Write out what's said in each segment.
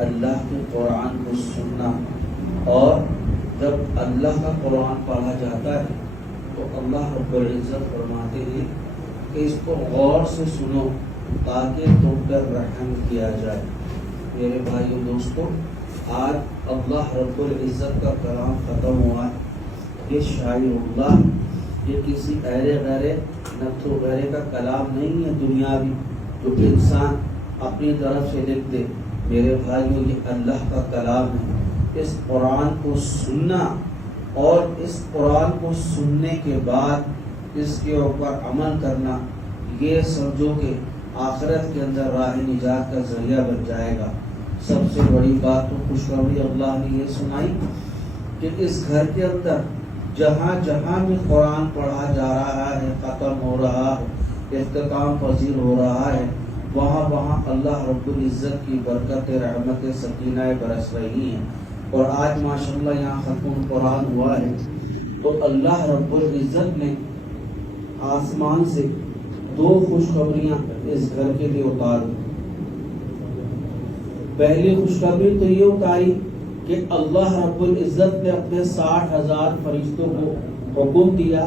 اللہ کے قرآن کو سننا، اور جب اللہ کا قرآن پڑھا جاتا ہے تو اللہ رب العزت فرماتے ہیں کہ اس کو غور سے سنو تاکہ تم پر رحم کیا جائے۔ میرے بھائیو دوستو، آج اللہ رب العزت کا کلام ختم ہوا ہے۔ یہ شاعر اللہ، یہ کسی ایرے غیرے نتھو غیرے کا کلام نہیں ہے دنیاوی جو انسان اپنی طرف سے لکھ دے۔ میرے بھائیو، یہ اللہ کا کلام ہے۔ اس قرآن کو سننا اور اس قرآن کو سننے کے بعد اس کے اوپر عمل کرنا، یہ سمجھو کہ آخرت کے اندر راہ نجات کا ذریعہ بن جائے گا۔ سب سے بڑی بات تو خوشخبری اللہ نے یہ سنائی کہ اس گھر کے اندر جہاں جہاں بھی قرآن پڑھا جا رہا ہے، ختم ہو رہا ہے، اختتام پذیر ہو رہا ہے، وہاں وہاں اللہ رب العزت کی برکت رحمت سکینہ برس رہی ہیں۔ اور آج ماشاءاللہ یہاں ختم قرآن ہوا ہے تو اللہ رب العزت نے آسمان سے 2 خوشخبریاں اس گھر کے لیے اتاری۔ پہلی خوشخبری تو یہ اتاری کہ اللہ رب العزت نے اپنے 60,000 فرشتوں کو حکم دیا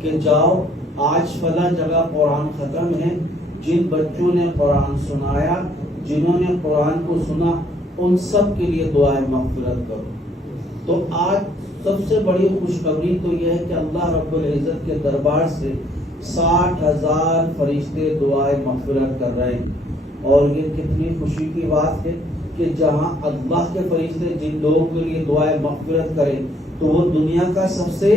کہ جاؤ، آج فلاں جگہ قرآن ختم ہے، جن بچوں نے قرآن سنایا، جنہوں نے قرآن کو سنا، ان سب کے لیے دعائیں مغفرت کرو۔ تو آج سب سے بڑی خوشخبری تو یہ ہے کہ اللہ رب العزت کے دربار سے 60,000 فرشتے دعائیں مغفرت کر رہے ہیں۔ اور یہ کتنی خوشی کی بات ہے کہ جہاں اللہ کے فرشتے جن لوگوں کے لیے دعائیں مغفرت کریں تو وہ دنیا کا سب سے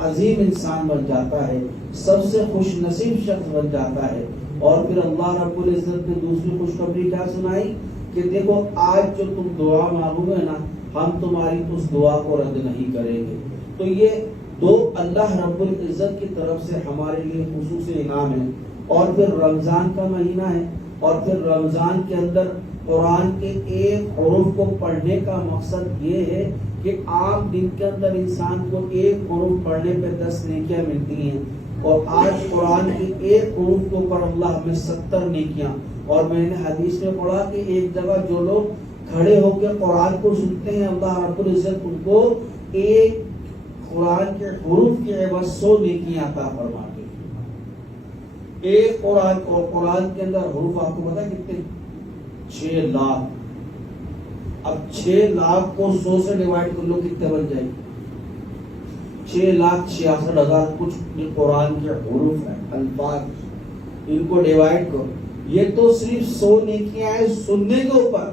عظیم انسان بن جاتا ہے، سب سے خوش نصیب شخص بن جاتا ہے۔ اور پھر اللہ رب العزت نے دوسری خوشخبری کیا سنائی کہ دیکھو، آج جو تم دعا مانگو گے نا، ہم تمہاری اس دعا کو رد نہیں کریں گے۔ تو یہ 2 اللہ رب العزت کی طرف سے ہمارے لیے خصوصی انعام ہے۔ اور پھر رمضان کا مہینہ ہے، اور پھر رمضان کے اندر قرآن کے ایک حروف کو پڑھنے کا مقصد یہ ہے کہ عام دن کے اندر انسان کو ایک حروف پڑھنے پہ 10 نیکیاں ملتی ہیں، اور آج قرآن کے ایک حروف کے اوپر اللہ ہمیں 70 نیکیاں۔ اور میں نے حدیث میں پڑھا کہ ایک جگہ جو لوگ کھڑے ہو کے قرآن کو سنتے ہیں، اللہ رب العزت ان کو ایک قرآن کے حروف کے عوض 100 نیکیاں عطا فرماتے ہیں۔ ایک قرآن کے اندر حروف آپ کو پتا کتنے؟ 6 لاکھ۔ اب 6 لاکھ کو 100 سے ڈیوائڈ کر لو، کتنے بن جائے گی؟ 6,66,000 کچھ یہ قرآن کے حروف ہیں، الفاظ، ان کو ڈیوائڈ کرو۔ یہ تو صرف 100 نیکیاں ہیں سننے کے اوپر۔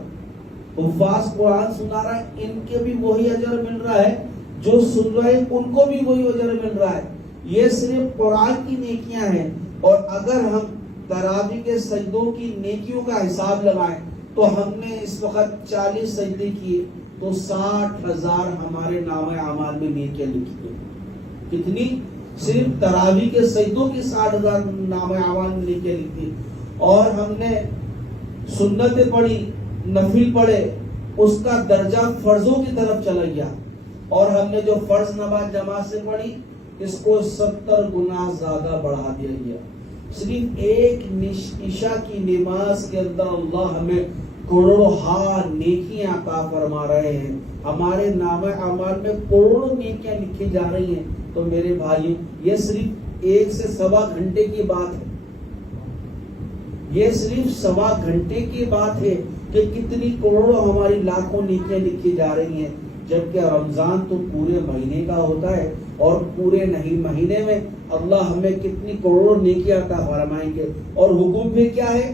حفاظ قرآن سنا رہا ہے، ان کے بھی وہی اجر مل رہا ہے، جو سن رہے ہیں ان کو بھی وہی اجر مل رہا ہے۔ یہ صرف قرآن کی نیکیاں ہیں۔ اور اگر ہم تراویح کے سجدوں کی نیکیوں کا حساب لگائیں تو ہم نے اس وقت 40 سجدے کیے تو 60,000 ہمارے نامہ اعمال میں نیکیاں لکھی گئی۔ کتنی؟ صرف تراویح کے سجدوں کی 60,000 نامہ اعمال میں نیکیاں لکھی۔ اور ہم نے سنتیں پڑھی، نفل پڑھے، اس کا درجہ فرضوں کی طرف چلا گیا۔ اور ہم نے جو فرض نماز جماعت سے پڑھی، اس کو 70 گنا زیادہ بڑھا دیا گیا۔ صرف ایک عشاء کی نماز کے اندر اللہ ہمیں کروڑوں نیکیاں عطا فرما رہے ہیں۔ ہمارے نامہ اعمال میں کروڑوں نیکیاں لکھی جا رہی ہیں۔ تو میرے بھائیو، یہ صرف 1 سے 1.25 گھنٹے کی بات ہے۔ یہ صرف 1.25 گھنٹے کی بات ہے کہ کتنی کروڑوں ہماری لاکھوں نیکیاں لکھی جا رہی ہیں، جبکہ رمضان تو پورے مہینے کا ہوتا ہے، اور پورے نہیں مہینے میں اللہ ہمیں کتنی کروڑوں نیکیاں عطا فرمائیں گے۔ اور حکم بھی کیا ہے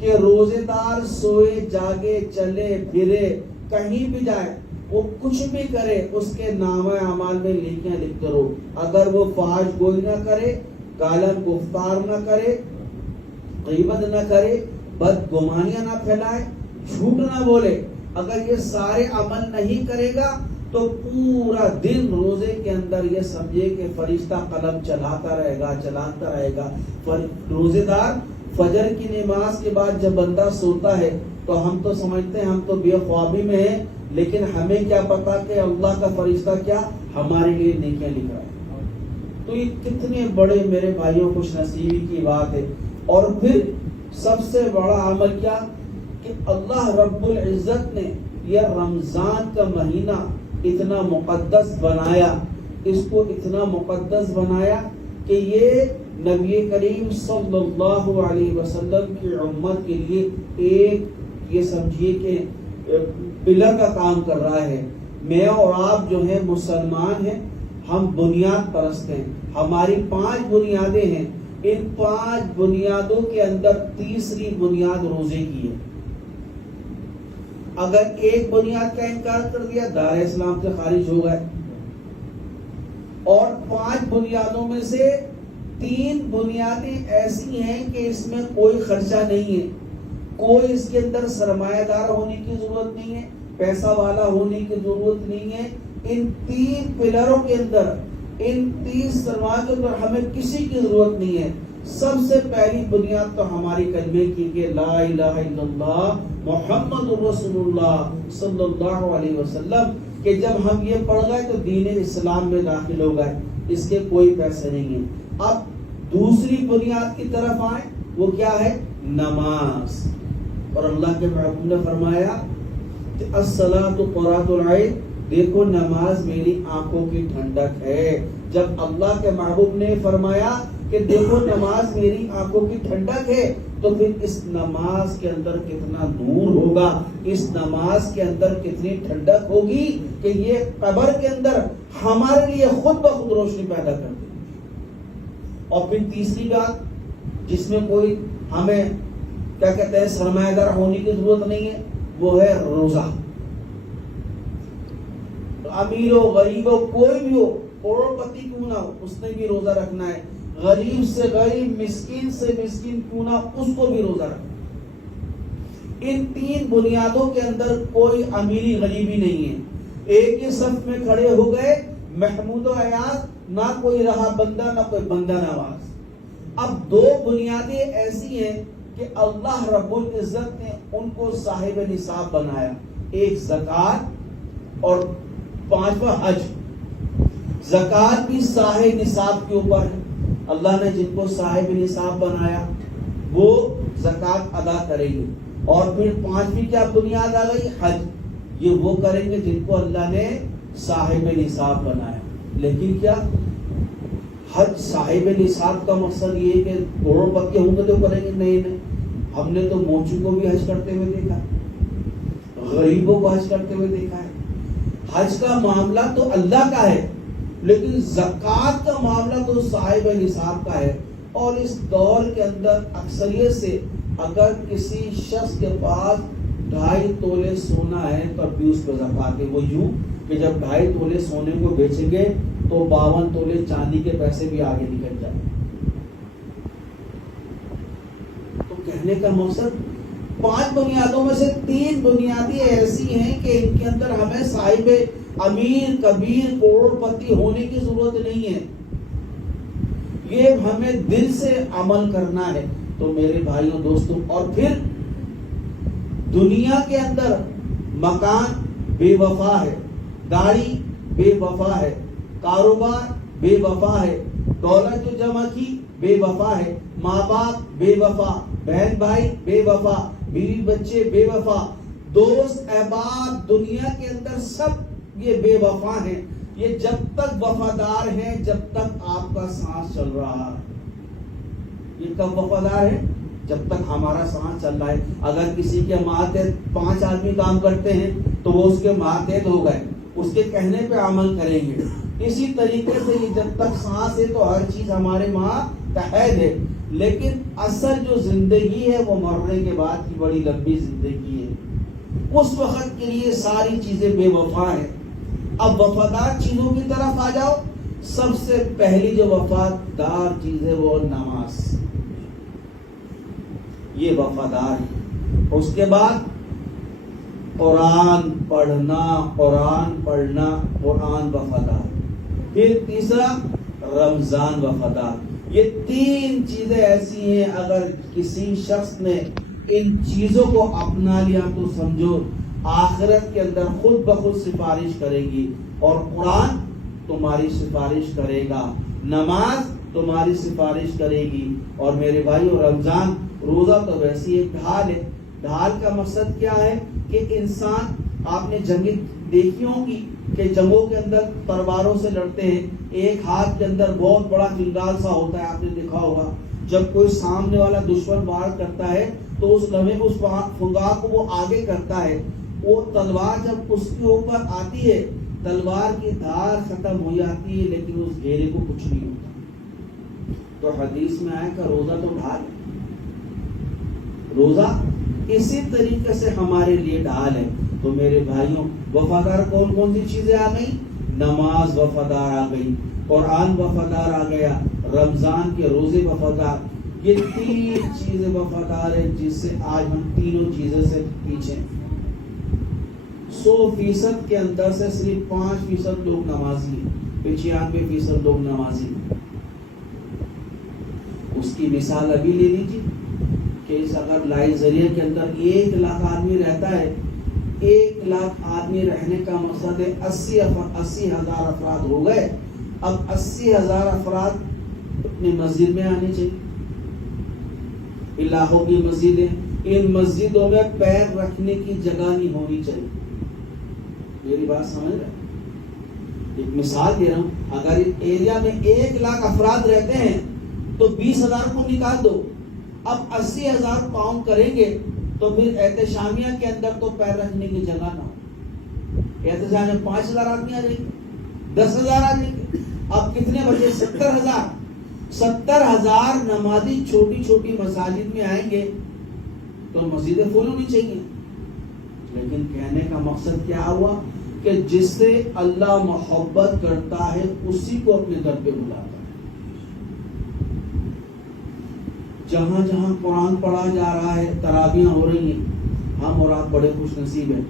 کہ روزے دار سوئے جاگے چلے پھرے کہیں بھی جائے، وہ کچھ بھی کرے، اس کے نامہ اعمال میں نیکیاں لکھتے رہو۔ اگر وہ فحش گوئی نہ کرے، غلط گفتار نہ کرے، غیبت نہ کرے، بدگمانیاں نہ پھیلائے، جھوٹ نہ بولے، اگر یہ سارے عمل نہیں کرے گا تو پورا دن روزے کے اندر یہ سمجھے کہ فرشتہ قلم چلاتا رہے گا۔ روزے دار فجر کی نماز کے بعد جب بندہ سوتا ہے تو ہم تو سمجھتے ہیں ہم تو بے خوابی میں ہیں، لیکن ہمیں کیا پتا کہ اللہ کا فرشتہ کیا ہمارے لیے نیکیاں لکھ رہا ہے۔ تو یہ کتنے بڑے میرے بھائیوں خوش نصیبی کی بات ہے۔ اور پھر سب سے بڑا عمل کیا کہ کہ اللہ رب العزت نے یہ رمضان کا مہینہ اتنا مقدس بنایا، اس کو اتنا مقدس بنایا کہ یہ نبی کریم صلی اللہ علیہ وسلم کی امت کے لیے ایک یہ سمجھیے کہ پلر کا کام کر رہا ہے. میں اور آپ جو ہیں مسلمان ہیں، ہم بنیاد پرست ہیں، ہماری 5 بنیادیں ہیں. ان 5 بنیادوں کے اندر تیسری بنیاد روزے کی ہے. اگر ایک بنیاد کا انکار کر دیا دار اسلام سے خارج ہو گئے. اور 5 بنیادوں میں سے 3 بنیادیں ایسی ہیں کہ اس میں کوئی خرچہ نہیں ہے، کوئی اس کے اندر سرمایہ دار ہونے کی ضرورت نہیں ہے، پیسہ والا ہونے کی ضرورت نہیں ہے. ان 3 پلروں کے اندر، ان 3 سرمایہ کے اندر ہمیں کسی کی ضرورت نہیں ہے. سب سے پہلی بنیاد تو ہماری کلمے کی کہ لا الہ الا اللہ محمد رسول اللہ صلی اللہ علیہ وسلم، کہ جب ہم یہ پڑھ گئے تو دین اسلام میں داخل ہو گئے، اس کے کوئی پیسے نہیں ہیں. اب دوسری بنیاد کی طرف آئیں، وہ کیا ہے؟ نماز. اور اللہ کے محبوب نے فرمایا کہ الصلاۃ قرۃ العین، دیکھو نماز میری آنکھوں کی ٹھنڈک ہے. جب اللہ کے محبوب نے فرمایا کہ دیکھو نماز میری آنکھوں کی ٹھنڈک ہے، تو پھر اس نماز کے اندر کتنا نور ہوگا، اس نماز کے اندر کتنی ٹھنڈک ہوگی کہ یہ قبر کے اندر ہمارے لیے خود بخود روشنی پیدا کر دے. اور پھر تیسری بات جس میں کوئی ہمیں کیا کہتے ہیں سرمایہ دار ہونے کی ضرورت نہیں ہے، وہ ہے روزہ. امیر ہو غریب ہو کوئی بھی ہو، کروڑ پتی کیوں نہ ہو، اس نے بھی روزہ رکھنا ہے. غریب سے غریب، مسکین سے مسکین کیوں نہ، اس کو بھی روزہ رکھنا. ان 3 بنیادوں کے اندر کوئی امیری غریبی نہیں ہے. ایک ہی صف میں کھڑے ہو گئے محمود و ایاز، نہ کوئی رہا بندہ نہ کوئی بندہ نواز. اب 2 بنیادیں ایسی ہیں کہ اللہ رب العزت نے ان کو صاحب نصاب بنایا. ایک زکوٰۃ اور 5واں حج. زکوٰۃ بھی صاحب نصاب کے اوپر ہے. اللہ نے جن کو صاحب نصاب بنایا وہ زکوٰۃ ادا کریں گے. اور پھر 5ویں کیا بنیاد آ گئی؟ حج. یہ وہ کریں گے جن کو اللہ نے صاحب نصاب بنایا. لیکن کیا حج صاحب نصاب کا مقصد یہ ہے کہ کروڑ پتی ہوں گے تو کریں گے؟ نہیں. ہم نے تو موچو کو بھی حج کرتے ہوئے دیکھا ہے، غریبوں کو حج کرتے ہوئے دیکھا ہے. حج کا معاملہ تو اللہ کا ہے، لیکن زکوٰۃ کا معاملہ تو صاحب نصاب کا ہے. اور اس دور کے اندر اکثریت سے اگر کسی شخص کے پاس 2.5 تولے سونا ہے تو اب بھی اس پہ زکوٰۃ ہے. وہ یوں کہ جب 2.5 تولے سونے کو بیچیں گے تو 52 تولے چاندی کے پیسے بھی آگے نکل جائیں. تو کہنے کا مقصد 5 بنیادوں میں سے 3 بنیادیں ایسی ہیں کہ ان کے اندر ہمیں صاحب امیر کبیر کروڑ پتی ہونے کی ضرورت نہیں ہے. یہ ہمیں دل سے عمل کرنا ہے. تو میرے بھائیوں دوستوں، اور پھر دنیا کے اندر مکان بے وفا ہے، گاڑی بے وفا ہے، کاروبار بے وفا ہے، دولت جو جمع کی بے وفا ہے، ماں باپ بے وفا، بہن بھائی بے وفا، بیوی بچے بے وفا، دوست احباب دنیا کے اندر سب یہ بے وفا ہیں. یہ جب تک وفادار ہیں جب تک آپ کا سانس چل رہا ہے. یہ کب وفادار ہے؟ جب تک ہمارا سانس چل رہا ہے. اگر کسی کے ماتحت 5 آدمی کام کرتے ہیں تو وہ اس کے ماتحت ہو گئے، اس کے کہنے پہ عمل کریں گے. اسی طریقے سے یہ جب تک سانس ہے تو ہر چیز ہمارے ماتحت ہے. لیکن اصل جو زندگی ہے وہ مرنے کے بعد کی بڑی لمبی زندگی ہے. اس وقت کے لیے ساری چیزیں بے وفا ہیں. اب وفادار چیزوں کی طرف آ جاؤ. سب سے پہلی جو وفادار چیز ہے وہ نماز. یہ وفادار ہے. اس کے بعد قرآن پڑھنا، قرآن پڑھنا، قرآن وفادار. پھر تیسرا رمضان وفادار. یہ 3 چیزیں ایسی ہیں اگر کسی شخص نے ان چیزوں کو اپنا لیا تو سمجھو آخرت کے اندر خود بخود سفارش کرے گی. اور قرآن تمہاری سفارش کرے گا، نماز تمہاری سفارش کرے گی. اور میرے بھائیو رمضان روزہ تو ویسی ایک ڈھال ہے. ڈھال کا مقصد کیا ہے کہ انسان، آپ نے جنگیں دیکھی ہوں گی کہ جنگوں کے اندر تلواروں سے لڑتے ہیں، ایک ہاتھ کے اندر بہت بڑا کنگال سا ہوتا ہے، آپ نے دیکھا ہوگا. جب کوئی سامنے والا دشمن وار کرتا ہے تو اس لمحے اس کنگال کو وہ آگے کرتا ہے، وہ تلوار جب اس کے اوپر آتی ہے تلوار کی دھار ختم ہو جاتی ہے لیکن اس گھیرے کو کچھ نہیں ہوتا. تو حدیث میں آیا کہ روزہ تو ڈھال ہے. روزہ اسی طریقے سے ہمارے لیے ڈھال ہے. تو میرے بھائیوں، وفادار کون کون سی چیزیں آ گئی؟ نماز وفادار آ گئی، قرآن وفادار آ گیا، رمضان کے روزے وفادار. یہ 3 چیزیں وفادار ہیں جس سے آج ہم تینوں چیزوں سے پیچھے. 100% کے اندر سے صرف 5% لوگ نمازی ہیں، 95% لوگ نمازی ہیں. اس کی مثال ابھی لے لیجیے کہ اگر لائف ذریعے کے اندر 1 لاکھ آدمی رہتا ہے، 1 لاکھ آدمی رہنے کا مقصد ہے 80,000 افراد ہو گئے. اب 80,000 افراد اپنی مسجد میں آنے چاہیے. علاقوں کی مسجدیں، ان مسجدوں میں پیر رکھنے کی جگہ نہیں ہونی چاہیے. میری بات سمجھ رہے؟ ایک مثال دے رہا ہوں. اگر ایریا میں 1 لاکھ افراد رہتے ہیں تو 20,000 کو نکال دو. اب 80,000 پاؤنڈ کریں گے تو پھر احتشامیہ کے اندر تو پیر رکھنے کی جگہ نہ ہو. احتشامیہ میں 5,000 آدمی آ جائیں گے، 10,000 آ جائیں گے. اب کتنے بچے؟ 70,000. 70,000 نمازی چھوٹی چھوٹی مساجد میں آئیں گے تو مسجدیں فل ہونی چاہیے. لیکن کہنے کا مقصد کیا ہوا کہ جس سے اللہ محبت کرتا ہے اسی کو اپنے در پہ بلاتا ہے. جہاں جہاں قرآن پڑھا جا رہا ہے، تراویحیں ہو رہی ہیں، ہم اور آپ بڑے خوش نصیب ہیں.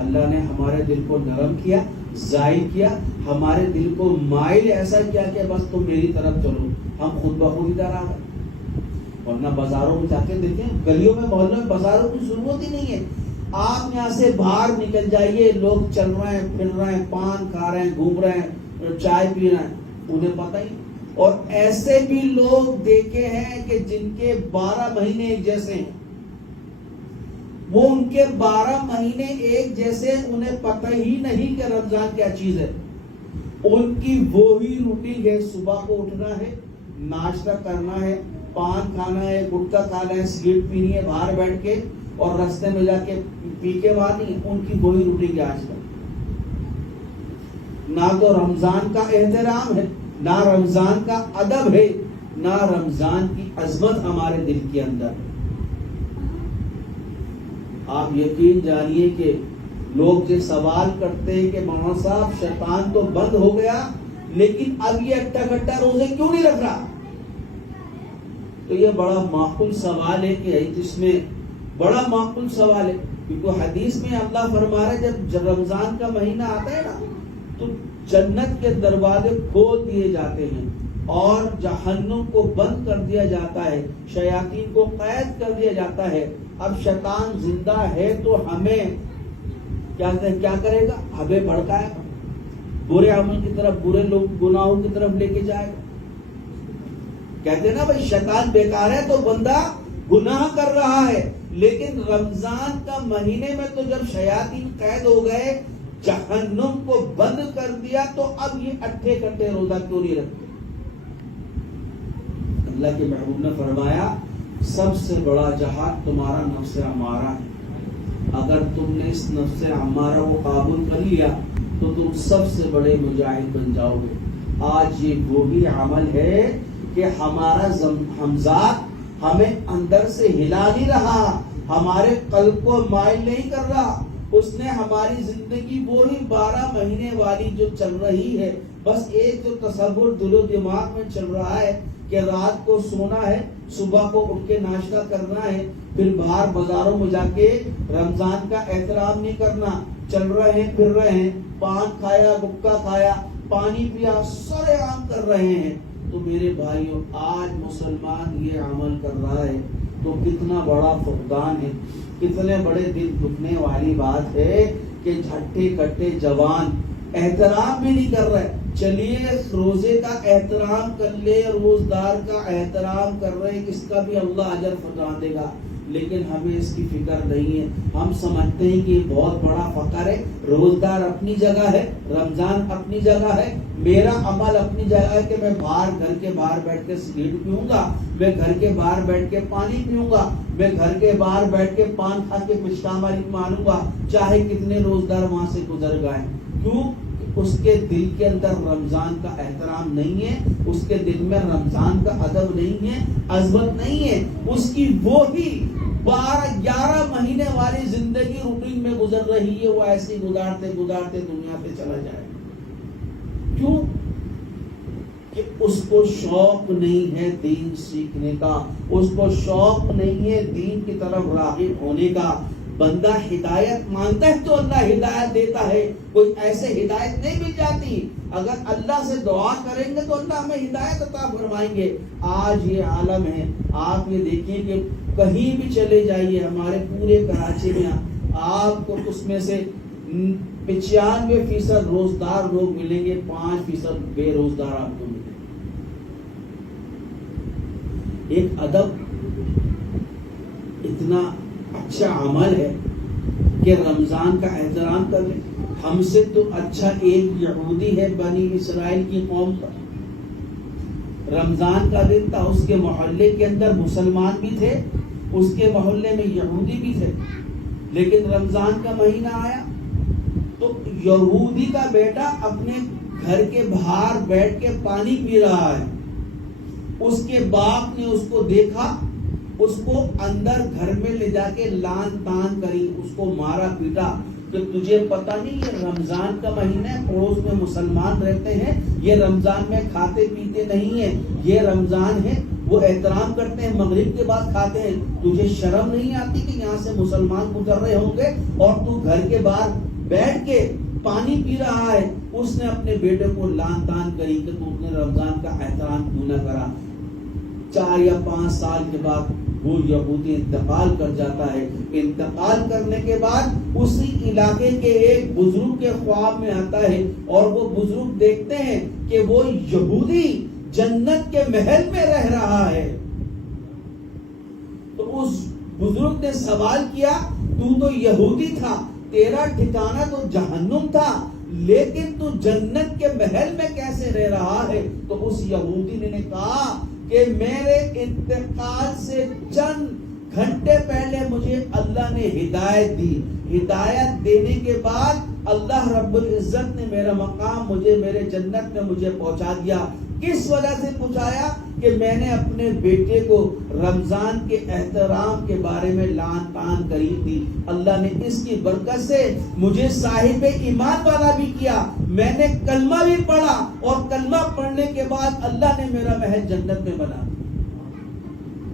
اللہ نے ہمارے دل کو نرم کیا، زائد کیا، ہمارے دل کو مائل ایسا کیا کہ بس تم میری طرف چلو. ہم خود بخود ادھر آ گئے. ورنہ بازاروں میں جا کے دیکھیں، گلیوں میں محلوں میں بازاروں کی ضرورت ہی نہیں ہے. آپ یہاں سے باہر نکل جائیے، لوگ چل رہے ہیں، پھر رہے ہیں، پان کھا رہے ہیں، گھوم رہے ہیں، چائے پی رہے ہیں، انہیں پتہ ہی. اور ایسے بھی لوگ دیکھے ہیں کہ جن کے 12 مہینے ایک جیسے ہیں، وہ ان کے 12 مہینے ایک جیسے، انہیں پتہ ہی نہیں کہ رمضان کیا چیز ہے. ان کی وہی روٹین ہے، صبح کو اٹھنا ہے، ناشتہ کرنا ہے، پان کھانا ہے، گٹکا کھانا ہے، سگریٹ پینی ہے باہر بیٹھ کے اور راستے میں جا کے پی کے مارنی ہے. ان کی وہی روٹین ہے آج کل. نہ تو رمضان کا احترام ہے، نہ رمضان کا ادب ہے، نہ رمضان کی عظمت ہمارے دل کے اندر ہے. آپ یقین جانیے کہ لوگ جو سوال کرتے ہیں کہ مولانا صاحب شیطان تو بند ہو گیا لیکن اب یہ اٹھا کٹا روزے کیوں نہیں رکھ رہا؟ تو یہ بڑا معقول سوال ہے کہ اس میں بڑا معقول سوال ہے. کیونکہ حدیث میں اللہ فرما رہا ہے جب رمضان کا مہینہ آتا ہے نا تو جنت کے دروازے کھول دیے جاتے ہیں اور جہنم کو بند کر دیا جاتا ہے، شیاطین کو قید کر دیا جاتا ہے. اب شیطان زندہ ہے تو ہمیں کیا کرے گا؟ ہمیں بھڑکائے گا، برے عمل کی طرف، برے لوگ گناہوں کی طرف لے کے جائے گا. کہتے ہیں نا بھائی شیطان بیکار ہے تو بندہ گناہ کر رہا ہے. لیکن رمضان کا مہینے میں تو جب شیاطین قید ہو گئے، جہنم کو بند کر دیا، تو اب یہ اٹھے کٹے روزہ کیوں نہیں رکھتے؟ اللہ کے محبوب نے فرمایا سب سے بڑا جہاد تمہارا نفس امارہ ہے. اگر تم نے اس نفس امارہ کو قابو کر لیا تو تم سب سے بڑے مجاہد بن جاؤ گے. آج یہ وہی عمل ہے کہ ہمارا ہمزاد ہمیں اندر سے ہلا نہیں رہا، ہمارے قلب کو مائل نہیں کر رہا. اس نے ہماری زندگی وہی 12 مہینے والی جو چل رہی ہے، بس ایک جو تصور دل و دماغ میں چل رہا ہے کہ رات کو سونا ہے، صبح کو اٹھ کے ناشتہ کرنا ہے، پھر باہر بازاروں میں جا کے رمضان کا احترام نہیں کرنا، چل رہے ہیں، پھر رہے ہیں، پان کھایا، گٹکا کھایا، پانی پیا، سارے عام کر رہے ہیں. تو میرے بھائیوں، آج مسلمان یہ عمل کر رہا ہے تو کتنا بڑا فقدان ہے، کتنے بڑے دل دکھنے والی بات ہے کہ جھٹے کٹے جوان احترام بھی نہیں کر رہے. چلیے روزے کا احترام کر لے، روزدار کا احترام کر رہے، اس کا بھی اللہ اجر فرما دے گا. لیکن ہمیں اس کی فکر نہیں ہے. ہم سمجھتے ہیں کہ یہ بہت بڑا فقر ہے. روزدار اپنی جگہ ہے, رمضان اپنی جگہ ہے, میرا عمل اپنی جگہ ہے کہ میں گھر کے باہر بیٹھ کے سگریٹ پیوں گا, میں گھر کے باہر بیٹھ کے پانی پیوں گا, میں گھر کے باہر بیٹھ کے پان کھا کے پچھتا مانوں گا, چاہے کتنے روزدار وہاں سے گزر گئے. کیوں؟ اس کے دل کے اندر رمضان کا احترام نہیں ہے, اس کے دل میں رمضان کا ادب نہیں ہے, عظمت نہیں ہے. اس کی وہی 12-11 مہینے والی زندگی روٹین میں گزر رہی ہے, وہ ایسی گزارتے گزارتے دنیا سے چلا جائے. کیوں؟ کہ اس کو شوق نہیں ہے دین سیکھنے کا, اس کو شوق نہیں ہے دین کی طرف راغب ہونے کا. بندہ ہدایت مانگتا ہے تو اللہ ہدایت دیتا ہے, کوئی ایسے ہدایت نہیں مل جاتی. اگر اللہ سے دعا کریں گے تو اللہ ہمیں ہدایت عطا فرمائیں گے. آج یہ عالم ہے, آپ یہ دیکھیں کہ کہیں بھی چلے جائیے ہمارے پورے کراچی میں, آپ کو اس میں سے 95% روزدار لوگ ملیں گے, 5% بے روزگار آپ کو ملیں گے. ایک ادب اتنا اچھا عمل ہے کہ رمضان کا احترام کر لیں. ہم سے تو اچھا ایک یہودی ہے بنی اسرائیل کی قوم کا. رمضان کا دن تھا, اس کے محلے کے اندر مسلمان بھی تھے, اس کے محلے میں یہودی بھی تھے, لیکن رمضان کا مہینہ آیا تو یہودی کا بیٹا اپنے گھر کے باہر بیٹھ کے پانی پی رہا ہے. اس کے باپ نے اس کو دیکھا, اس کو اندر گھر میں لے جا کے لان تان کری, اس کو مارا پیٹا کہ تجھے پتہ نہیں یہ رمضان کا مہینہ ہے, پڑوس میں مسلمان رہتے ہیں, یہ رمضان میں کھاتے پیتے نہیں ہیں, یہ رمضان ہے, وہ احترام کرتے ہیں, مغرب کے بعد کھاتے ہیں, تجھے شرم نہیں آتی کہ یہاں سے مسلمان گزر رہے ہوں گے اور تو گھر کے باہر بیٹھ کے پانی پی رہا ہے. اس نے اپنے بیٹے کو لان تان کری کہ تو نے رمضان کا احترام کیوں نہ کرا. 4 یا 5 سال کے بعد وہ یہودی انتقال کر جاتا ہے. انتقال کرنے کے بعد اسی علاقے کے ایک بزرگ کے خواب میں آتا ہے اور وہ بزرگ دیکھتے ہیں کہ وہ یہودی جنت کے محل میں رہ رہا ہے. تو اس بزرگ نے سوال کیا, تو یہودی تھا, تیرا ٹھکانہ تو جہنم تھا, لیکن تو جنت کے محل میں کیسے رہ رہا ہے؟ تو اس یہودی نے کہا کہ میرے انتقال سے چند گھنٹے پہلے مجھے اللہ نے ہدایت دی. ہدایت دینے کے بعد اللہ رب العزت نے میرا مقام مجھے میرے جنت میں مجھے پہنچا دیا. کس وجہ سے پہنچایا؟ کہ میں نے اپنے بیٹے کو رمضان کے احترام کے بارے میں لان تان کری تھی. اللہ نے اس کی برکت سے مجھے صاحب ایمان والا بھی کیا, میں نے کلمہ بھی پڑھا اور کلمہ پڑھنے کے بعد اللہ نے میرا محل جنت میں بنا.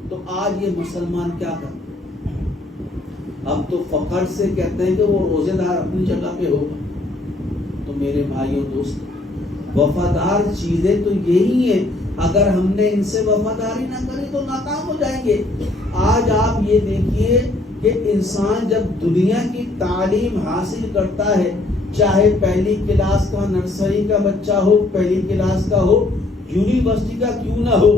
تو آج یہ مسلمان کیا کرتے ہیں؟ ہم تو فخر سے کہتے ہیں کہ وہ روزے دار اپنی جگہ پہ ہوگا. تو میرے بھائیوں دوستوں, وفادار چیزیں تو یہی ہیں, اگر ہم نے ان سے وفاداری نہ کری تو ناکام ہو جائیں گے. آج آپ یہ دیکھیے کہ انسان جب دنیا کی تعلیم حاصل کرتا ہے, چاہے پہلی کلاس کا نرسری کا بچہ ہو, پہلی کلاس کا ہو, یونیورسٹی کا کیوں نہ ہو,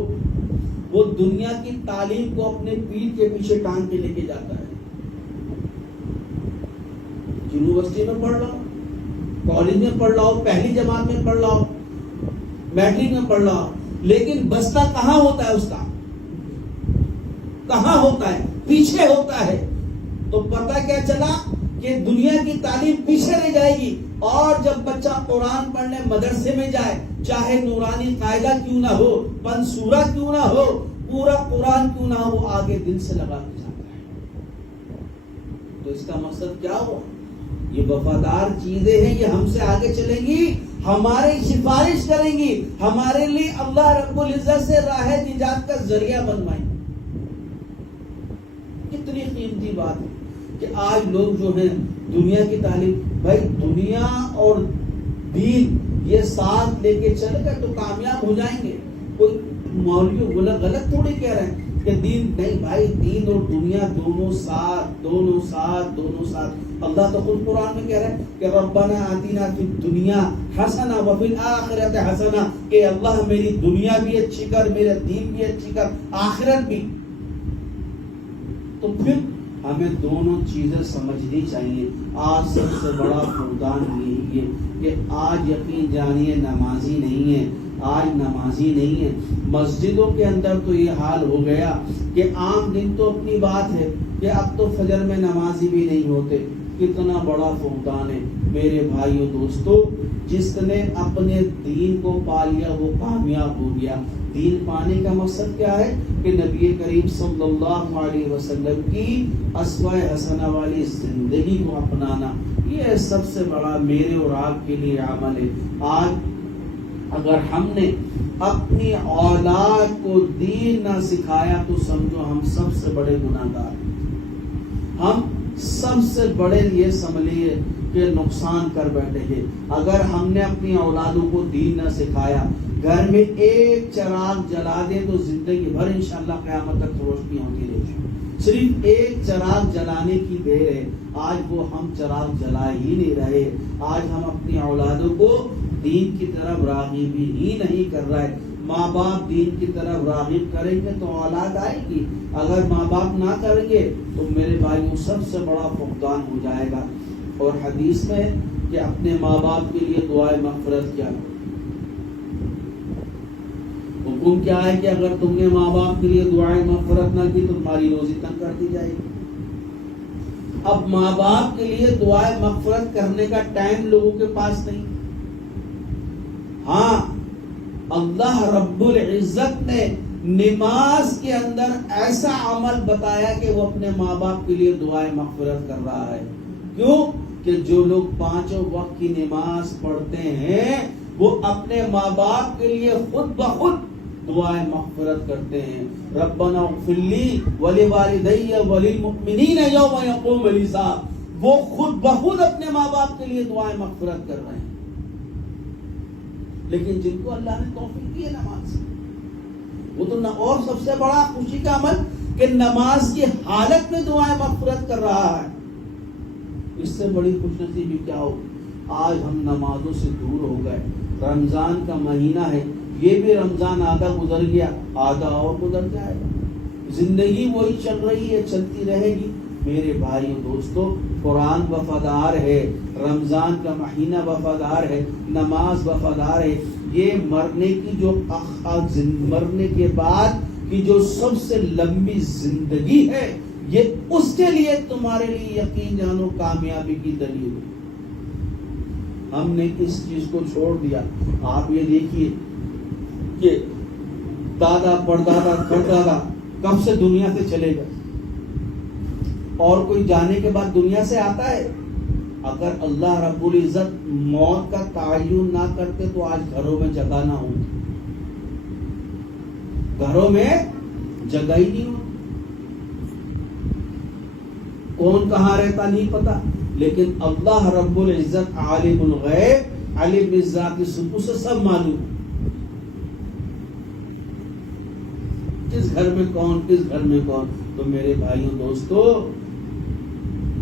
وہ دنیا کی تعلیم کو اپنے پیٹھ کے پیچھے ٹانگ کے لے کے جاتا ہے. یونیورسٹی میں پڑھ رہا ہوں, کالج میں پڑھ رہا ہو, پہلی جماعت میں پڑھ رہا ہو, میٹرک میں پڑھ رہا ہو, لیکن بستہ کہاں ہوتا ہے اس کا؟ کہاں ہوتا ہے؟ پیچھے ہوتا ہے. تو پتہ کیا چلا کہ دنیا کی تعلیم پیچھے رہ جائے گی, اور جب بچہ قرآن پڑھنے مدرسے میں جائے, چاہے نورانی قاعدہ کیوں نہ ہو, پنسورہ کیوں نہ ہو, پورا قرآن کیوں نہ ہو, وہ آگے دل سے لگا کے جاتا ہے. تو اس کا مقصد کیا ہوا؟ یہ وفادار چیزیں ہیں, یہ ہم سے آگے چلیں گی, ہماری سفارش کریں گی, ہمارے لیے اللہ رب العزت سے راہ نجات کا ذریعہ بنوائیں. کتنی قیمتی بات ہے کہ آج لوگ جو ہیں دنیا کی تعلیم, بھائی دنیا اور دین یہ ساتھ لے کے چلے گا تو کامیاب ہو جائیں گے. کوئی مولوی غلط تھوڑی کہہ رہے ہیں کہ دین نہیں, بھائی دین اور دنیا دونوں ساتھ, دونوں ساتھ, دونوں ساتھ. اللہ تو خود قرآن میں کہہ رہے ہیں کہ ربنا آتینا فی الدنیا حسنہ وفی الآخرۃ حسنہ, کہ اللہ میری دنیا بھی اچھی کر, میرا دین بھی اچھی کر, آخرت بھی. تو پھر ہمیں دونوں چیزیں سمجھنی چاہیے. آج سب سے بڑا فقدان یہی ہے کہ آج یقین جانیے نمازی نہیں ہے, آج نمازی نہیں ہے. مسجدوں کے اندر تو یہ حال ہو گیا کہ عام دن تو اپنی بات ہے کہ اب تو فجر میں نمازی بھی نہیں ہوتے. کتنا بڑا فقدان ہے میرے بھائیو دوستو. جس نے اپنے دین کو پا لیا وہ کامیاب ہو گیا. دین پانے کا مقصد کیا ہے کہ نبی کریم صلی اللہ علیہ وسلم کی اسوہ حسنہ والی زندگی کو اپنانا, یہ سب سے بڑا میرے اور آپ کے لیے عمل ہے. آج اگر ہم نے اپنی اولاد کو دین نہ سکھایا تو سمجھو ہم سب سے بڑے گناہگار ہیں. ہم سب سے بڑے یہ سمجھیے کہ نقصان کر بیٹھے ہیں. اگر ہم نے اپنی اولادوں کو دین نہ سکھایا, گھر میں ایک چراغ جلا دیں تو زندگی بھر انشاءاللہ قیامت تک روشنی ہوتی رہے گی. صرف ایک چراغ جلانے کی دیر ہے. آج وہ ہم چراغ جلا ہی نہیں رہے. آج ہم اپنی اولادوں کو دین کی طرف راغب ہی نہیں کر رہے. ماں باپ دین کی طرف راغب کریں گے تو اولاد آئے گی. اگر ماں باپ نہ کریں گے تو میرے بھائیوں سب سے بڑا فقدان ہو جائے گا. اور حدیث میں کہ اپنے ماں باپ کے لیے دعائے مغفرت کیا, حکم کیا ہے کہ اگر تم نے ماں باپ کے لیے دعائے مغفرت نہ کی تو تمہاری روزی تنگ کر دی جائے گی. اب ماں باپ کے لیے دعائے مغفرت کرنے کا ٹائم لوگوں کے پاس نہیں. ہاں, اللہ رب العزت نے نماز کے اندر ایسا عمل بتایا کہ وہ اپنے ماں باپ کے لیے دعائے مغفرت کر رہا ہے. کیوں کہ جو لوگ پانچوں وقت کی نماز پڑھتے ہیں وہ اپنے ماں باپ کے لیے خود بخود دعائیں مغفرت کرتے ہیں. ربنا اغفر لی ولوالدی وللمؤمنین یوم یقوم الحساب. وہ خود بخود اپنے ماں باپ کے لیے دعائیں مغفرت کر رہے ہیں. لیکن جن کو اللہ نے توفیق دی ہے نماز, وہ تو اور سب سے بڑا خوشی کا عمل کہ نماز کی حالت میں دعائیں مغفرت کر رہا ہے. اس سے بڑی خوش نصیبی کیا ہو. آج ہم نمازوں سے دور ہو گئے. رمضان کا مہینہ ہے, یہ بھی رمضان آدھا گزر گیا, آدھا اور گزر جائے گا. زندگی وہی چل رہی ہے, چلتی رہے گی. میرے بھائیوں دوستو, قرآن وفادار ہے, رمضان کا مہینہ وفادار ہے, نماز وفادار ہے. یہ مرنے کے بعد کی جو سب سے لمبی زندگی ہے, یہ اس کے لیے تمہارے لیے یقین جانو کامیابی کی دلیل ہے. ہم نے اس چیز کو چھوڑ دیا. آپ یہ دیکھیے کہ دادا پردادا پردادا کب سے دنیا سے چلے گئے, اور کوئی جانے کے بعد دنیا سے آتا ہے. اگر اللہ رب العزت موت کا تعین نہ کرتے تو آج گھروں میں جگہ نہ ہوتی, گھروں میں جگہ ہی نہیں ہوتی. کون کہاں رہتا نہیں پتا, لیکن اللہ رب العزت عالم الغیب علیم الذات سب سے سب معلوم, کس گھر میں کون, کس گھر میں کون. تو میرے بھائیوں دوستو,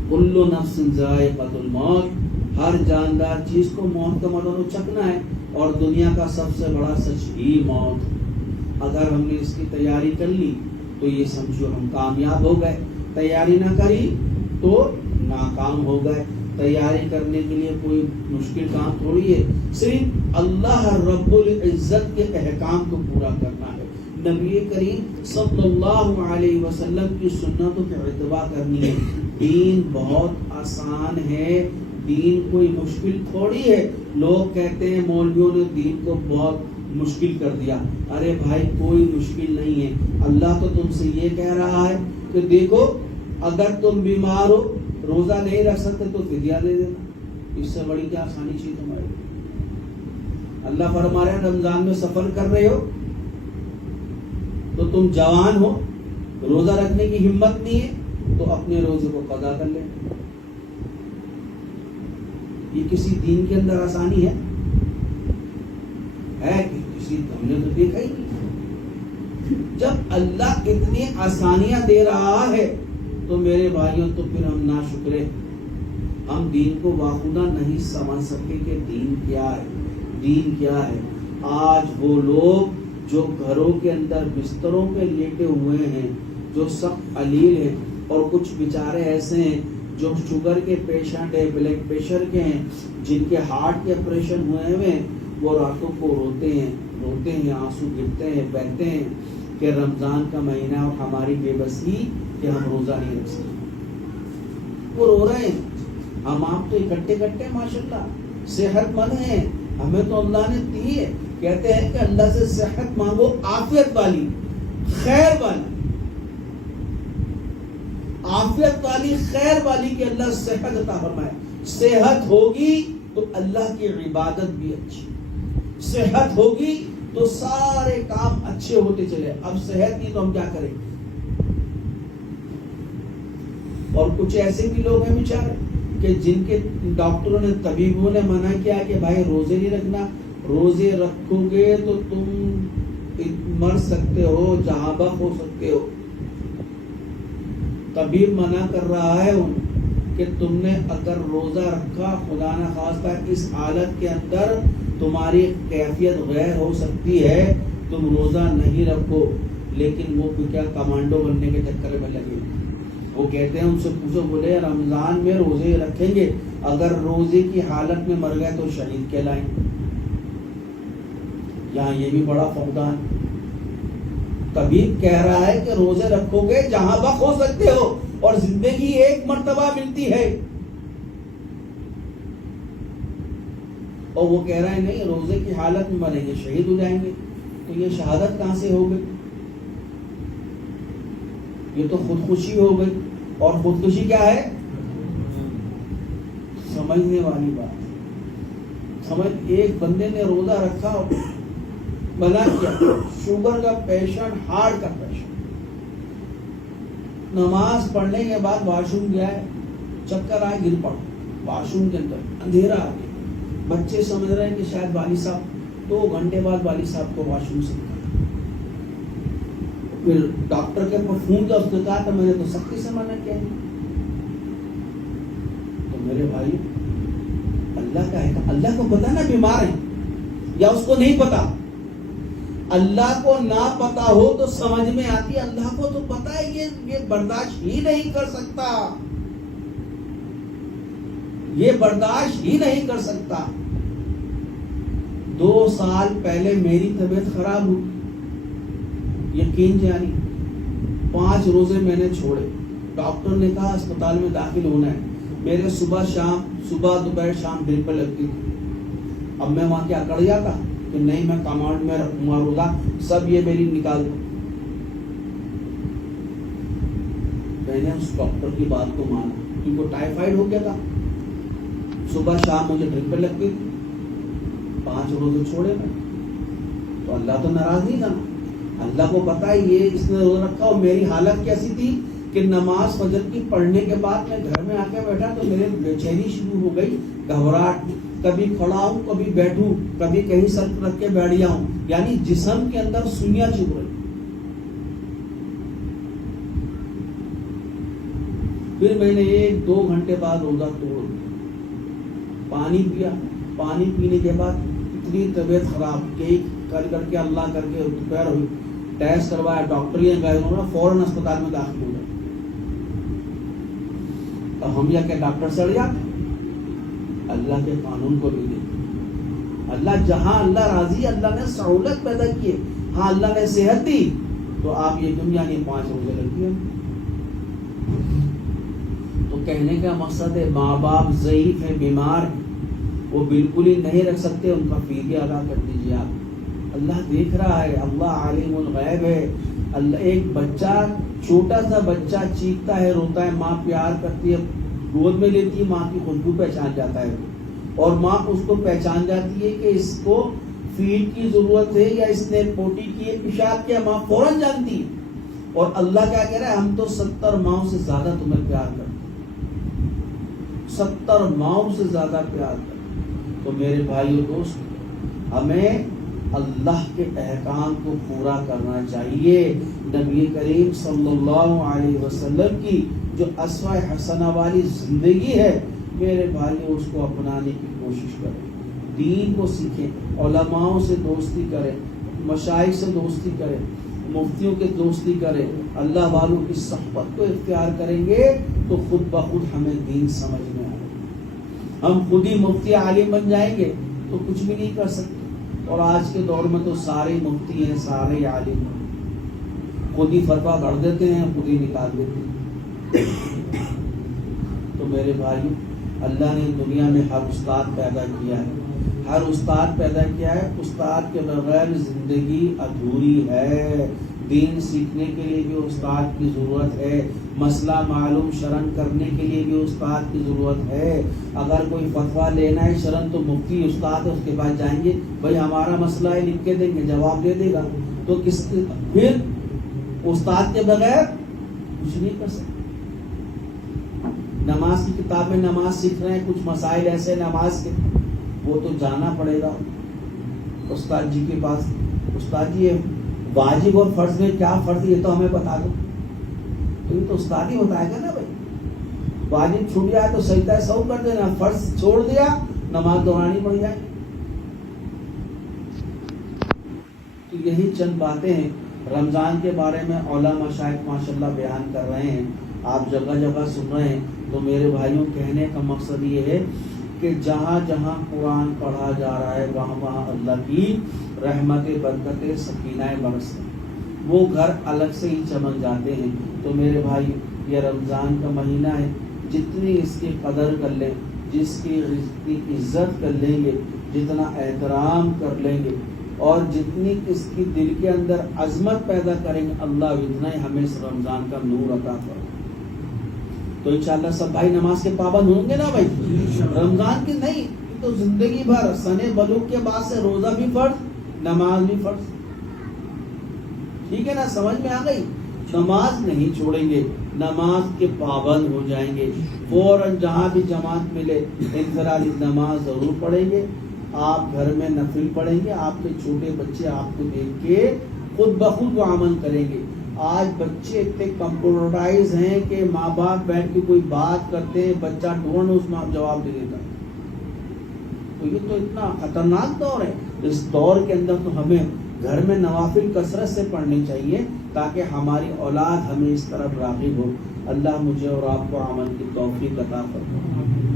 کل نفس ذائقۃ الموت, ہر جاندار چیز کو موت کا مزہ چکھنا ہے, اور دنیا کا سب سے بڑا سچ ہی موت. اگر ہم نے اس کی تیاری کر لی تو یہ سمجھو ہم کامیاب ہو گئے. تیاری نہ کری تو ناکام ہو گئے. تیاری کرنے کے لیے کوئی مشکل کام تھوڑی ہے, صرف اللہ رب العزت کے احکام کو پورا کرنا ہے. نبی کریم صلی اللہ علیہ وسلم کی سنتوں کی اتباع کرنی ہے. دین بہت آسان ہے, دین کوئی مشکل تھوڑی ہے. لوگ کہتے ہیں مولویوں نے دین کو بہت مشکل کر دیا. ارے بھائی, کوئی مشکل نہیں ہے. اللہ تو تم سے یہ کہہ رہا ہے کہ دیکھو اگر تم بیمار ہو, روزہ نہیں رکھ سکتے تو فدیہ دے دینا. اس سے بڑی کیا آسانی چیز تمہاری. اللہ فرما رہے ہیں رمضان میں سفر کر رہے ہو تو تم جوان ہو, روزہ رکھنے کی ہمت نہیں ہے تو اپنے روزے کو قضا کر لیں. یہ کسی دین کے اندر آسانی ہے کہ کسی ہم نے تو دیکھا ہی نہیں. جب اللہ اتنی آسانیاں دے رہا ہے تو میرے بھائیوں تو پھر ہم ناشکرے. ہم دین کو باخودہ نہیں سمجھ سکتے کہ دین کیا ہے, دین کیا ہے. آج وہ لوگ جو گھروں کے اندر بستروں پہ لیٹے ہوئے ہیں, جو سخت علیل ہیں, اور کچھ بیچارے ایسے ہیں جو شوگر کے پیشنٹ ہیں, بلڈ پریشر کے ہیں, جن کے ہارٹ کے آپریشن ہوئے ہیں, وہ راتوں کو روتے ہیں, آنسو گرتے ہیں, بہتے ہیں کہ رمضان کا مہینہ اور ہماری بے بسی کہ ہم روزہ نہیں رکھ سکتے. وہ رو رہے ہیں, ہم آپ تو اکٹھے ماشاءاللہ صحت مند ہیں, ہمیں تو اللہ نے دی ہے. کہتے ہیں کہ اللہ سے صحت مانگو عافیت والی, خیر والی, عافیت والی, خیر والی, کہ اللہ صحت عطا فرمائے. صحت ہوگی تو اللہ کی عبادت بھی اچھی, صحت ہوگی تو سارے کام اچھے ہوتے چلے. اب صحت نہیں تو ہم کیا کریں. اور کچھ ایسے بھی لوگ ہیں بیچارے کہ جن کے ڈاکٹروں نے, طبیبوں نے منع کیا کہ بھائی روزے نہیں رکھنا, روزے رکھو گے تو تم مر سکتے ہو, جہاں بخ ہو سکتے ہو. طبیب منع کر رہا ہے ان کہ تم نے اگر روزہ رکھا, خدا نہ خواستہ اس حالت کے اندر تمہاری کیفیت غیر ہو سکتی ہے, تم روزہ نہیں رکھو. لیکن وہ کیا کمانڈو بننے کے چکر میں لگے. وہ کہتے ہیں ان سے پوچھو, بولے رمضان میں روزے رکھیں گے, اگر روزے کی حالت میں مر گئے تو شہید کہلائیں. یہاں یہ بھی بڑا فقدان. طبیب کہہ رہا ہے کہ روزے رکھو گے جہاں وقت ہو سکتے ہو, اور زندگی ایک مرتبہ ملتی ہے, اور وہ کہہ رہا ہے نہیں روزے کی حالت میں مریں گے شہید ہو جائیں گے. تو یہ شہادت کہاں سے ہو گئی؟ یہ تو خودکشی ہو گئی. اور خودکشی کیا ہے؟ سمجھنے والی بات. سمجھ, ایک بندے نے روزہ رکھا, بنا کیا, شوگر کا پیشنٹ, ہارٹ کا پیشنٹ, نماز پڑھنے کے بعد واش روم گیا ہے, چکر آئے, گر پڑا واش روم کے اندر, اندھیرا آ گیا. بچے سمجھ رہے ہیں کہ شاید والی صاحب 2 گھنٹے بعد والی صاحب کو واش روم سے نکالا. پھر ڈاکٹر کے پاس فون کیا, اس نے کہا تو میں نے تو سختی سے منع کیا. تو میرے بھائی اللہ کا ہے, اللہ کو پتا نا بیمار ہے, یا اس کو نہیں پتا. اللہ کو نہ پتا ہو تو سمجھ میں آتی, اللہ کو تو پتا ہے یہ برداشت ہی نہیں کر سکتا, یہ برداشت ہی نہیں کر سکتا. 2 سال پہلے میری طبیعت خراب ہوئی, یقین جانی 5 روزے میں نے چھوڑے. ڈاکٹر نے کہا اسپتال میں داخل ہونا ہے. میرے صبح دوپہر شام ڈرپ لگتی تھی. اب میں وہاں کیا کر جاتا کہ نہیں میں کمانڈ میں رکھوں گا روزہ, سب یہ میری نکال دو. میں نے اس ڈاکٹر کی بات کو مانا, کیونکہ ٹائیفائڈ ہو گیا تھا. صبح شام مجھے ڈرپ لگتی تھی, 5 روزے چھوڑے میں. تو اللہ تو ناراض نہیں تھا. اللہ کو پتا ہے یہ اس نے روزہ رکھا. اور میری حالت کیسی تھی کہ نماز فجر کی پڑھنے کے بعد میں گھر میں آ کے بیٹھا تو میرے بے چینی شروع ہو گئی, گھبراہٹ, کبھی کھڑا ہوں کبھی بیٹھوں, کبھی کہیں سر رکھ کے بیٹھ جاؤں, یعنی جسم کے اندر سوئیاں چبھ رہی. پھر میں نے 1-2 گھنٹے بعد روزہ توڑ, پانی پیا. پانی پینے کے بعد اتنی طبیعت خراب کہ کر کے اللہ کر کے دوپہر ہوئی, ٹیسٹ کروایا, ڈاکٹر یہ گئے, انہوں نے فوراً اسپتال میں داخل ہو گئے. تو ہم یا کہ ڈاکٹر سڑ جاتے, اللہ کے قانون کو بھی دیکھ. اللہ جہاں اللہ راضی, اللہ نے سہولت پیدا کی ہے. ہاں اللہ نے صحت دی تو آپ یہ دنیا نہیں 5 روزے رکھیے. تو کہنے کا مقصد ہے ماں باپ ضعیف ہے, بیمار ہے, وہ بالکل ہی نہیں رکھ سکتے, ان کا فدیہ ادا کر دیجیے آپ. اللہ دیکھ رہا ہے, اللہ عالم الغیب ہے. اللہ, ایک بچہ, چھوٹا سا بچہ چیختا ہے, روتا ہے, ماں پیار کرتی ہے, گود میں لیتی ہے, ماں کی خوشبو پہچان جاتا ہے, اور ماں اس کو پہچان جاتی ہے کہ اس کو فیڈ کی ضرورت ہے یا اس نے پوٹی کی ہے, پیشاب کیا, ماں فوراً جانتی ہے. اور اللہ کیا کہہ رہا ہے, ہم تو 70 ماؤں سے زیادہ تمہیں پیار کرتے ہیں, 70 ماؤں سے زیادہ پیار کرتے. تو میرے بھائی اور دوست, ہمیں اللہ کے احکام کو پورا کرنا چاہیے. نبی کریم صلی اللہ علیہ وسلم کی جو اسوہ حسنہ والی زندگی ہے, میرے بھائی اس کو اپنانے کی کوشش کریں, دین کو سیکھیں, علماء سے دوستی کریں, مشائخ سے دوستی کریں, مفتیوں کے دوستی کریں, اللہ والوں کی صحبت کو اختیار کریں گے تو خود بخود ہمیں دین سمجھ میں آئے. ہم خود ہی مفتی عالم بن جائیں گے تو کچھ بھی نہیں کر سکتے. اور آج کے دور میں تو سارے مفتی ہیں, سارے عالم ہیں, خود ہی فتویٰ گھڑ دیتے ہیں, خود ہی نکال دیتے ہیں. تو میرے بھائی, اللہ نے دنیا میں ہر استاد پیدا کیا ہے, ہر استاد پیدا کیا ہے. استاد کے بغیر زندگی ادھوری ہے. دین سیکھنے کے لیے بھی استاد کی ضرورت ہے, مسئلہ معلوم شرن کرنے کے لیے بھی استاد کی ضرورت ہے. اگر کوئی فتویٰ لینا ہے شرن تو مفتی استاد ہے, اس کے پاس جائیں گے, بھائی ہمارا مسئلہ ہے, لکھ کے دیں گے, جواب دے دے گا. تو پھر استاد کے بغیر کچھ نہیں کر سکتے. نماز کی کتاب میں نماز سیکھ رہے ہیں, کچھ مسائل ایسے نماز کے, وہ تو جانا پڑے گا استاد جی کے پاس. استاد جی واجب اور فرض میں کیا فرض, یہ تو ہمیں بتا دو. تو یہ تو استاد ہی بتائے گا نا بھائی. واجب چھوٹ گیا تو سجدہ سہو کر دینا, فرض چھوڑ دیا نماز دہرانی پڑ جائے. تو یہی چند باتیں ہیں رمضان کے بارے میں علماء مشائخ ماشاءاللہ بیان کر رہے ہیں, آپ جگہ جگہ سن رہے ہیں. تو میرے بھائیوں, کہنے کا مقصد یہ ہے کہ جہاں جہاں قرآن پڑھا جا رہا ہے وہاں وہاں اللہ کی رحمت برکت سکینہ برستے, وہ گھر الگ سے ہی چمک جاتے ہیں. تو میرے بھائی, یہ رمضان کا مہینہ ہے, جتنی اس کی قدر کر لیں, جس کی عزت کر لیں گے, جتنا احترام کر لیں گے, اور جتنی اس کی دل کے اندر عظمت پیدا کریں گے, اللہ اتنا ہی ہمیں اس رمضان کا نور عطا کرے. تو انشاءاللہ سب بھائی نماز کے پابند ہوں گے نا بھائی. رمضان کی نہیں تو زندگی بھر سنے بلوغ کے بعد سے روزہ بھی فرض, نماز بھی فرض. ٹھیک ہے نا, سمجھ میں آ گئی. نماز نہیں چھوڑیں گے, نماز کے پابند ہو جائیں گے. فوراً جہاں بھی جماعت ملے انفرادی نماز ضرور پڑھیں گے. آپ گھر میں نفل پڑھیں گے, آپ کے چھوٹے بچے آپ کو دیکھ کے خود بخود وہ عمل کریں گے. آج بچے اتنے کمپیوٹرائز ہیں کہ ماں باپ بیٹھ کے کوئی بات کرتے ہیں, بچہ ڈھونڈ اس میں جواب دے دیتا ہے. تو یہ تو اتنا خطرناک دور ہے. اس دور کے اندر تو ہمیں گھر میں نوافل کثرت سے پڑھنی چاہیے تاکہ ہماری اولاد ہمیں اس طرف راغب ہو. اللہ مجھے اور آپ کو عمل کی توفیق عطا فرمائے.